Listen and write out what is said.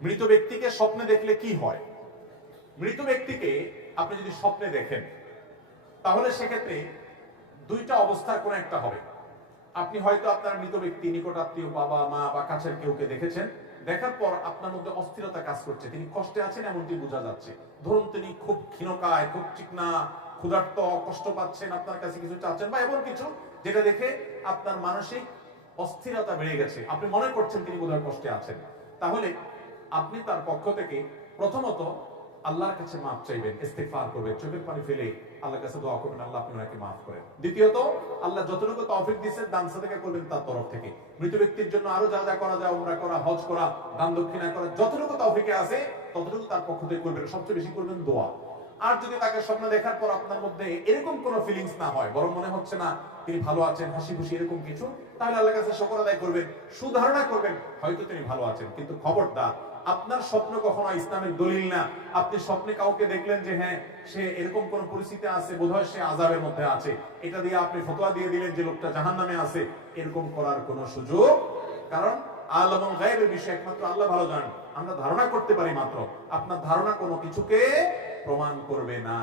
মৃত ব্যক্তিকে স্বপ্নে দেখলে কি হয়? মৃত ব্যক্তিকে আপনি যদি স্বপ্নে দেখেন, তাহলে সেক্ষেত্রে দুইটা অবস্থার কোন একটা হবে। আপনি হয়তো আপনার মৃত ব্যক্তি, নিকটাত্মীয় বাবা, মা বা কাছের কেউকে দেখেছেন, দেখার পর আপনার মধ্যে অস্থিরতা কাজ করছে। তিনি কষ্টে আছেন এমনটি বোঝা যাচ্ছে। ধরুন তিনি খুব ক্ষীণকায়, খুব চিকনা, ক্ষুধার্ত, কষ্ট পাচ্ছেন আপনার কাছে কিছু চাচ্ছেন বা এমন কিছু যেটা দেখে আপনার মানসিক অস্থিরতা বেড়ে গেছে। আপনি মনে করছেন তিনি বোধহয় কষ্টে আছেন। তাহলে আপনি তার পক্ষ থেকে প্রথমত আল্লাহর কাছে মাফ চাইবেন, ইস্তেগফার করবেন, চোখের পানি ফেলে আল্লাহর কাছে দোয়া করবেন, আল্লাহ আপনি ওনাকে মাফ করেন। দ্বিতীয়ত, আল্লাহ যতটুকু তৌফিক দিয়েছেন দান সাদাকা করবেন তার তরফ থেকে। মৃত ব্যক্তির জন্য আরও যা যা করা যায়, উমরা করা, হজ করা, দান দক্ষিণা করা, যতটুকু তৌফিকে আছে, ততটুকু তার পক্ষ থেকে করবেন। সবচেয়ে বেশি করবেন দোয়া। আর যদি তাকে স্বপ্ন দেখার পর আপনার মধ্যে এরকম কোনো ফিলিংস না হয়, বরং মনে হচ্ছে না তিনি ভালো আছেন হাসি খুশি এরকম কিছু, তাহলে আল্লাহর কাছে শকর আদায় করবেন, সুধারণা করবেন, হয়তো তিনি ভালো আছেন। কিন্তু খবরদার আপনার স্বপ্ন কখনো ইসলামের দলিল না। আপনি স্বপ্নে কাউকে দেখলেন যে হ্যাঁ সে এরকম কোন পরিস্থিতি আছে, বোধহয় সে আজাবের মধ্যে আছে। এটা দিয়ে আপনি ফতোয়া দিয়ে দিলেন যে, লোকটা জাহান নামে আছে। এরকম করার কোনো সুযোগ? কারণ আল্লাহ এবং গায়েবের বিষয়ে একমাত্র আল্লাহ ভালো জানেন। আমরা ধারণা করতে পারি মাত্র। আপনার ধারণা কোনো কিছুকে প্রমাণ করবে না।